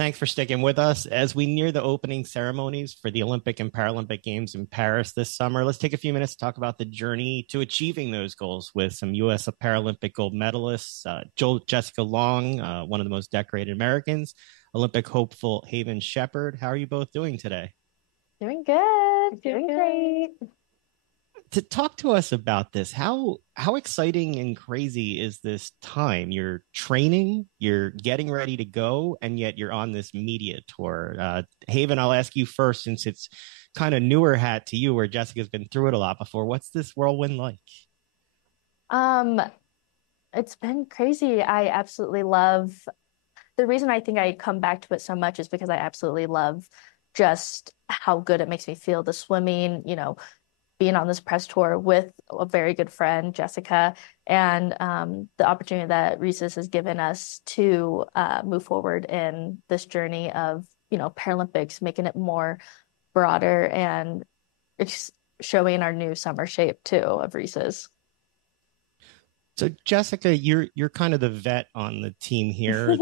Thanks for sticking with us as we near the opening ceremonies for the Olympic and Paralympic Games in Paris this summer. Let's take a few minutes to talk about the journey to achieving those goals with some U.S. Paralympic gold medalists. Jessica Long, one of the most decorated Americans, Olympic hopeful Haven Shepard. How are you both doing today? Doing good. Doing great. To talk to us about this, how exciting and crazy is this time? You're training, you're getting ready to go, and yet you're on this media tour. Haven, I'll ask you first, since it's kind of newer hat to you, where Jessica's been through it a lot before. What's this whirlwind like? Um, it's been crazy. I absolutely love the reason I think I come back to it so much is because I absolutely love just how good it makes me feel. The swimming, being on this press tour with a very good friend, Jessica, and the opportunity that Reese's has given us to move forward in this journey of, Paralympics, making it more broader and showing our new summer shape too of Reese's. So, Jessica, you're kind of the vet on the team here.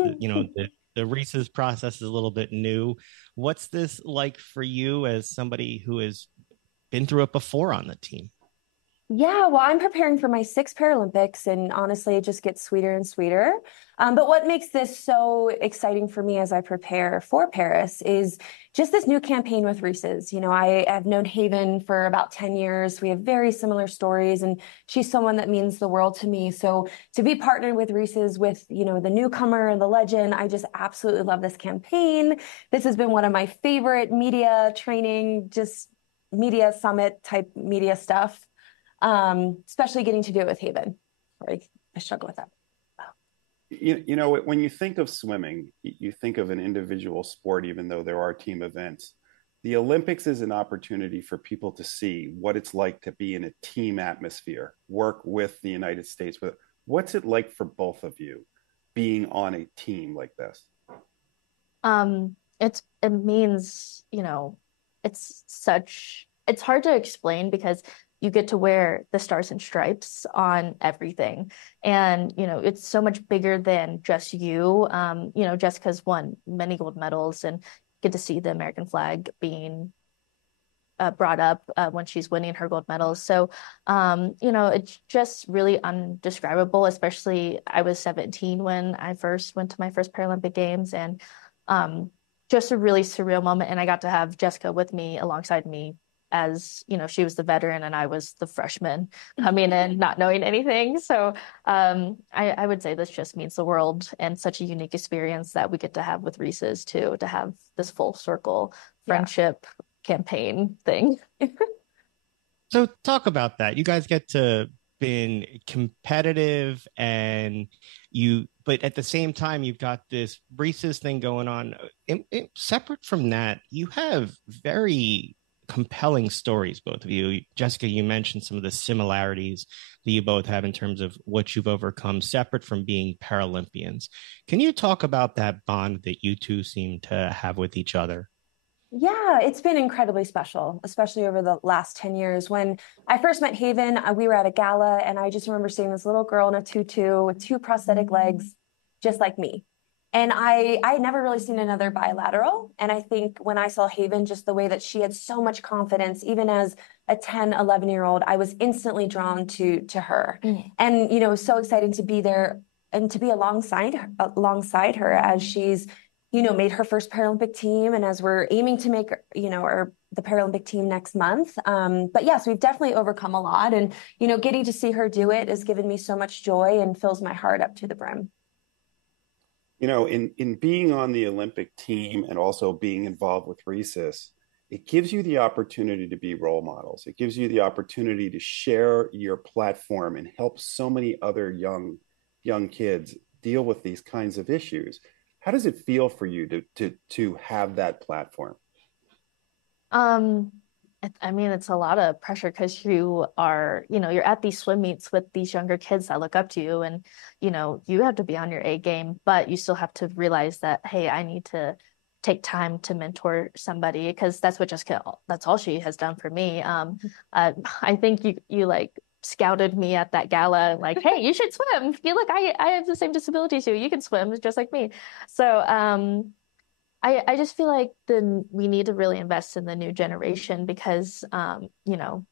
The Reese's process is a little bit new. What's this like for you as somebody who has been through it before on the team? Yeah, well, I'm preparing for my sixth Paralympics, and honestly, it just gets sweeter and sweeter. But what makes this so exciting for me as I prepare for Paris is just this new campaign with Reese's. I have known Haven for about 10 years. We have very similar stories, and she's someone that means the world to me. So to be partnered with Reese's with, the newcomer, the legend, I just absolutely love this campaign. This has been one of my favorite media training, just media summit type media stuff. Especially getting to do it with Haven. I struggle with that. When you think of swimming, you think of an individual sport, even though there are team events. The Olympics is an opportunity for people to see what it's like to be in a team atmosphere, work with the United States. What's it like for both of you being on a team like this? It means, it's hard to explain because you get to wear the stars and stripes on everything. And, it's so much bigger than just you. Jessica's won many gold medals and get to see the American flag being brought up when she's winning her gold medals. So, it's just really undescribable, especially I was 17 when I first went to my first Paralympic Games and just a really surreal moment. And I got to have Jessica with me alongside me as she was the veteran and I was the freshman coming in not knowing anything. So I would say this just means the world and such a unique experience that we get to have with Reese's too, to have this full circle friendship campaign thing. So talk about that. You guys get to been competitive but at the same time, you've got this Reese's thing going on. Separate from that, you have very compelling stories, both of you. Jessica, you mentioned some of the similarities that you both have in terms of what you've overcome separate from being Paralympians. Can you talk about that bond that you two seem to have with each other? Yeah, it's been incredibly special, especially over the last 10 years. When I first met Haven, we were at a gala, and I just remember seeing this little girl in a tutu with two prosthetic legs, just like me. And I had never really seen another bilateral. And I think when I saw Haven, just the way that she had so much confidence, even as a 10, 11-year-old, I was instantly drawn to her. And, it was so exciting to be there and to be alongside her as she's, made her first Paralympic team. And as we're aiming to make, the Paralympic team next month. But yes, we've definitely overcome a lot. And, getting to see her do it has given me so much joy and fills my heart up to the brim. In being on the Olympic team and also being involved with Reese's, it gives you the opportunity to be role models. It gives you the opportunity to share your platform and help so many other young kids deal with these kinds of issues. How does it feel for you to have that platform? It's a lot of pressure because you are, you're at these swim meets with these younger kids that look up to you and, you have to be on your A game, but you still have to realize that, hey, I need to take time to mentor somebody because that's all she has done for me. I think you like scouted me at that gala, like, hey, you should swim. You look, I have the same disability too. You can swim just like me. So, I just feel like we need to really invest in the new generation because you know,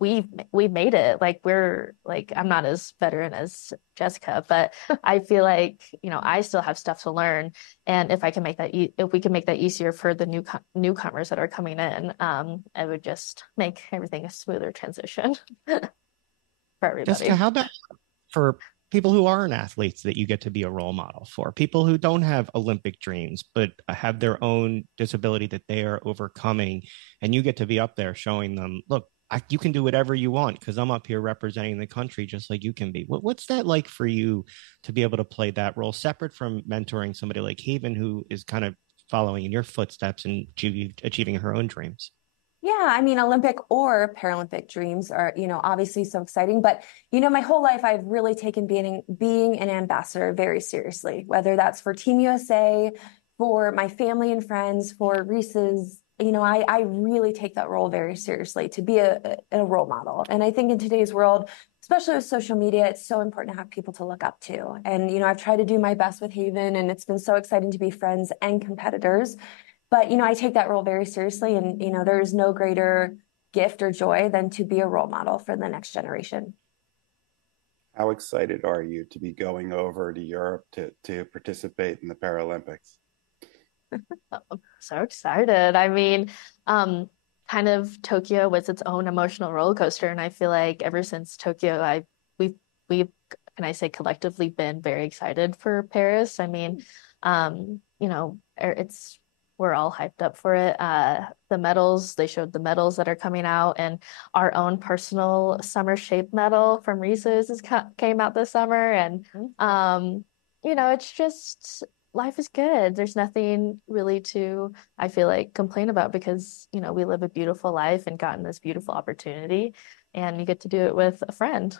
we've made it. Like we're like I'm not as veteran as Jessica, but I feel like, you know, I still have stuff to learn. And if I can make that if we can make that easier for the newcomers that are coming in, it would just make everything a smoother transition for Jessica, everybody. how about for people who aren't athletes that you get to be a role model for, people who don't have Olympic dreams but have their own disability that they are overcoming, and you get to be up there showing them, look, you can do whatever you want because I'm up here representing the country just like you can be. What's that like for you to be able to play that role separate from mentoring somebody like Haven who is kind of following in your footsteps and achieving her own dreams? Yeah, I mean, Olympic or Paralympic dreams are, you know, obviously so exciting. But, you know, my whole life I've really taken being an ambassador very seriously, whether that's for Team USA, for my family and friends, for Reese's. You know, I really take that role very seriously to be a role model. And I think in today's world, especially with social media, it's so important to have people to look up to. And, you know, I've tried to do my best with Haven, and it's been so exciting to be friends and competitors. But, you know, I take that role very seriously. And, you know, there is no greater gift or joy than to be a role model for the next generation. How excited are you to be going over to Europe to participate in the Paralympics? I'm so excited. I mean, kind of Tokyo was its own emotional roller coaster, and I feel like ever since Tokyo, we've can I say collectively been very excited for Paris. I mean, you know, it's we're all hyped up for it. The medals, they showed the medals that are coming out, and our own personal summer shape medal from Reese's came out this summer, and you know, it's just life is good. There's nothing really to, I feel like, complain about because, you know, we live a beautiful life and gotten this beautiful opportunity, and you get to do it with a friend.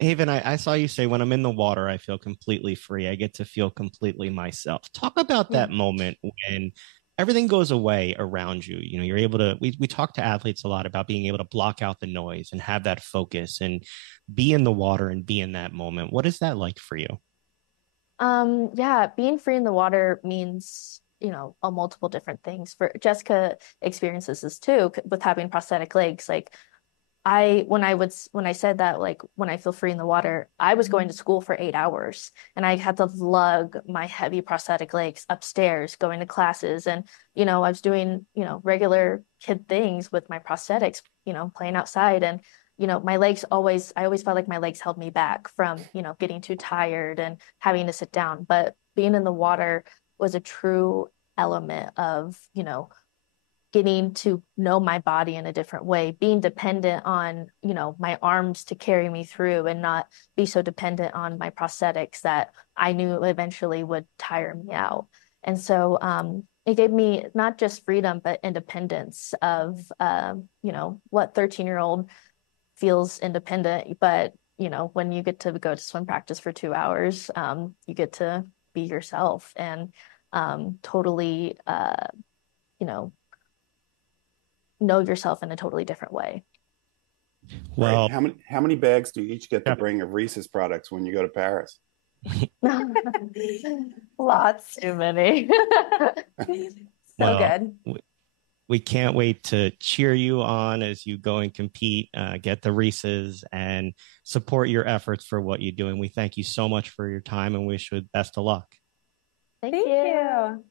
Haven, I saw you say, when I'm in the water, I feel completely free. I get to feel completely myself. Talk about Yeah. that moment when everything goes away around you. You know, you're able to, we talk to athletes a lot about being able to block out the noise and have that focus and be in the water and be in that moment. What is that like for you? Yeah, being free in the water means, you know, a multiple different things. For Jessica experiences this too with having prosthetic legs. Like when I said that, like when I feel free in the water, I was going to school for 8 hours and I had to lug my heavy prosthetic legs upstairs, going to classes. And, you know, I was doing, you know, regular kid things with my prosthetics, you know, playing outside. And, you know, I always felt like my legs held me back from, you know, getting too tired and having to sit down. But being in the water was a true element of, you know, getting to know my body in a different way, being dependent on, you know, my arms to carry me through and not be so dependent on my prosthetics that I knew eventually would tire me out. And so it gave me not just freedom, but independence of, you know, what 13-year-old feels independent. But, you know, when you get to go to swim practice for 2 hours, you get to be yourself and totally, you know yourself in a totally different way. Right. Well, How many bags do you each get to yeah, bring of Reese's products when you go to Paris? Lots. Too many. So well, good. we can't wait to cheer you on as you go and compete, get the Reese's, and support your efforts for what you do. And we thank you so much for your time and wish you best of luck. Thank Thank you. you.